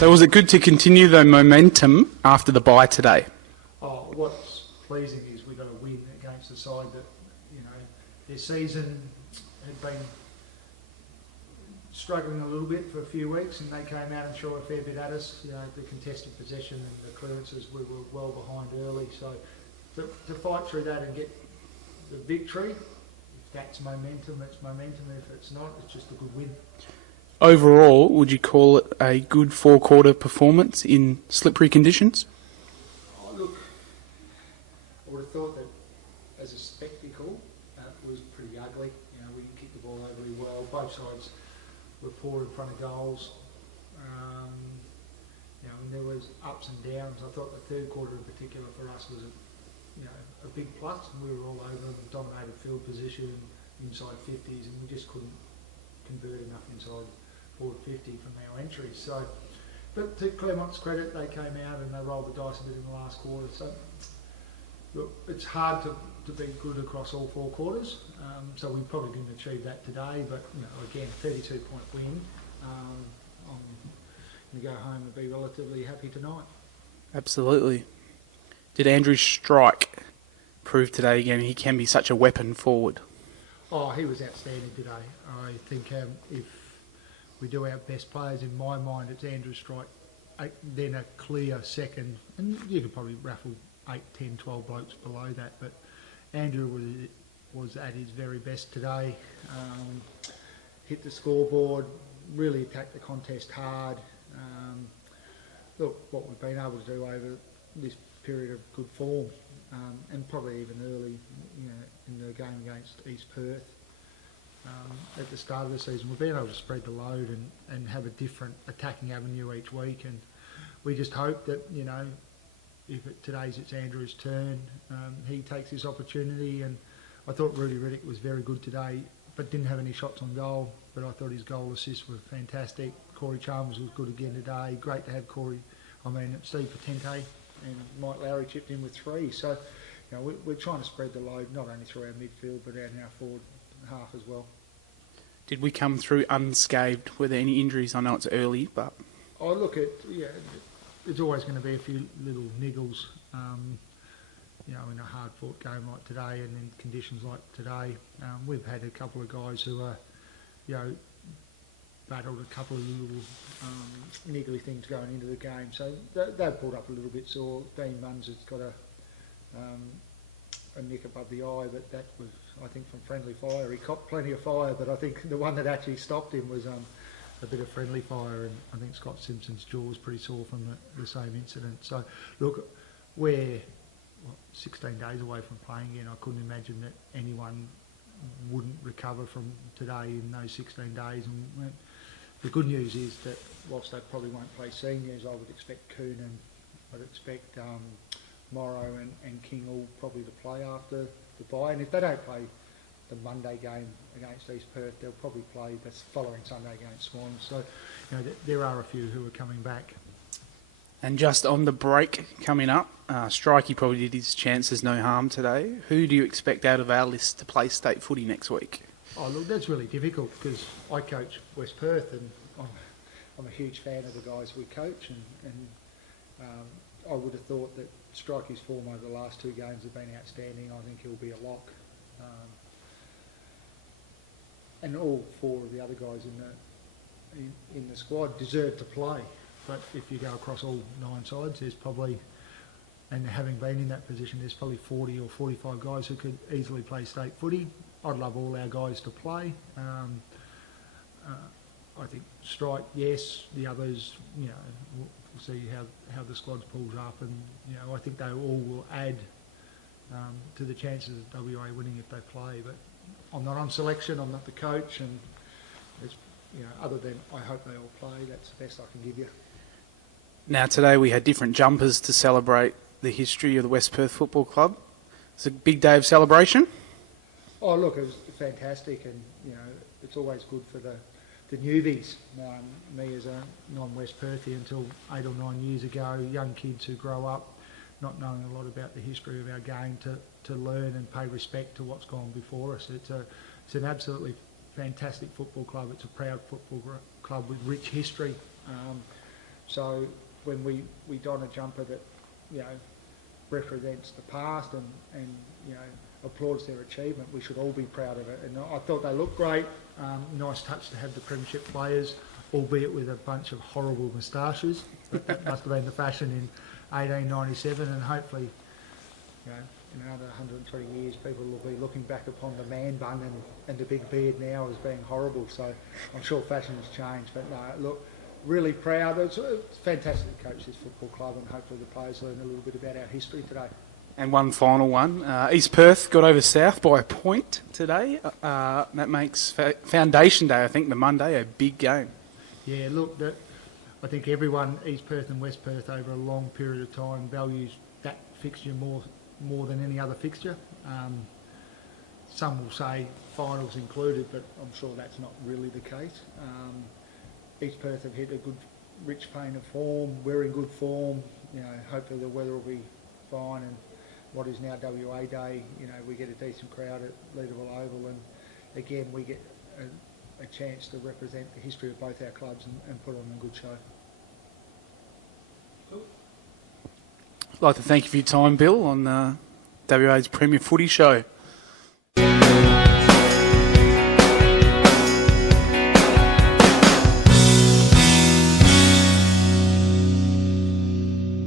So was it good to continue the momentum after the bye today? Oh, what's pleasing is we got a win against a side that, you know, their season had been struggling a little bit for a few weeks, and they came out and threw a fair bit at us. You know, the contested possession and the clearances, we were well behind early. So to fight through that and get the victory, if that's momentum, it's momentum. If it's not, it's just a good win. Overall, would you call it a good four-quarter performance in slippery conditions? Oh, look, I would have thought that as a spectacle, it was pretty ugly. You know, we kicked the ball overly well. Both sides were poor in front of goals. You know, and there was ups and downs. I thought the third quarter in particular for us was a big plus. We were all over them, dominated field position, inside 50s, and we just couldn't convert enough inside forward 50 from our entries. So, but to Claremont's credit, they came out and they rolled the dice a bit in the last quarter. So, look, it's hard to be good across all four quarters. So we probably didn't achieve that today. But you know, again, 32-point win. I'm going to go home and be relatively happy tonight. Absolutely. Did Andrew's strike prove today again he can be such a weapon forward? Oh, he was outstanding today. I think if we do our best players, in my mind, it's Andrew Strike, then a clear second, and you could probably raffle 8, 10, 12 blokes below that, but Andrew was at his very best today. Hit the scoreboard, really attacked the contest hard. Look, what we've been able to do over this period of good form, and probably even early, you know, in the game against East Perth. At the start of the season, we've been able to spread the load and have a different attacking avenue each week, and we just hope that, you know, if today's it's Andrew's turn, he takes this opportunity. And I thought Rudy Riddick was very good today, but didn't have any shots on goal, but I thought his goal assists were fantastic. Corey Chalmers was good again today. Great to have Steve Potente and Mike Lowry chipped in with 3. So, you know, we're trying to spread the load not only through our midfield but in our forward half as well. Did we come through unscathed? Were there any injuries? I know it's early, but... Oh, look, it's always going to be a few little niggles, you know, in a hard-fought game like today and in conditions like today. We've had a couple of guys who are, you know, battled a couple of little niggly things going into the game. So they've pulled up a little bit sore. Dean Munns has got a nick above the eye, but that was, I think, from friendly fire. He copped plenty of fire, but I think the one that actually stopped him was a bit of friendly fire, and I think Scott Simpson's jaw was pretty sore from the same incident. So, look, we're 16 days away from playing again. I couldn't imagine that anyone wouldn't recover from today in those 16 days. And the good news is that whilst they probably won't play seniors, I would expect Kuhn and I'd expect Morrow and King all probably to play after the bye. And if they don't play the Monday game against East Perth, they'll probably play the following Sunday against Swans. So, you know, there are a few who are coming back. And just on the break coming up, Strikey probably did his chances no harm today. Who do you expect out of our list to play state footy next week? Oh, look, that's really difficult because I coach West Perth and I'm a huge fan of the guys we coach, and I would have thought that Strikey's form over the last 2 games have been outstanding. I think he'll be a lock. And all 4 of the other guys in the squad deserve to play. But if you go across all 9 sides, there's probably, and having been in that position, there's probably 40 or 45 guys who could easily play state footy. I'd love all our guys to play. I think Strike, yes. The others, you know, we'll see how the squad pulls up, and you know, I think they all will add to the chances of WA winning if they play. But I'm not on selection. I'm not the coach, and it's, you know, other than I hope they all play. That's the best I can give you. Now today we had different jumpers to celebrate the history of the West Perth Football Club. It's a big day of celebration. Oh, look, it was fantastic, and you know, it's always good for the newbies. Me as a non-West Perthy until 8 or 9 years ago, young kids who grow up not knowing a lot about the history of our game to learn and pay respect to what's gone before us. It's an absolutely fantastic football club. It's a proud football club with rich history. So when we don a jumper that, you know, represents the past and you know, applauds their achievement, we should all be proud of it. And I thought they looked great. Nice touch to have the premiership players, albeit with a bunch of horrible moustaches. But that must have been the fashion in 1897, and hopefully, you know, in another 120 years, people will be looking back upon the man bun and the big beard now as being horrible. So I'm sure fashion has changed. But no, look, really proud. It's fantastic to coach this football club, and hopefully the players learn a little bit about our history today. And one final one. East Perth got over South by a point today. That makes Foundation Day, I think, the Monday, a big game. Yeah, look, I think everyone, East Perth and West Perth, over a long period of time, values that fixture more than any other fixture. Some will say finals included, but I'm sure that's not really the case. East Perth have hit a good, rich vein of form. We're in good form. You know, hopefully the weather will be fine, and what is now WA Day, you know, we get a decent crowd at Leederville Oval, and again we get a chance to represent the history of both our clubs and put on a good show. I'd like to thank you for your time, Bill, on WA's Premier Footy Show.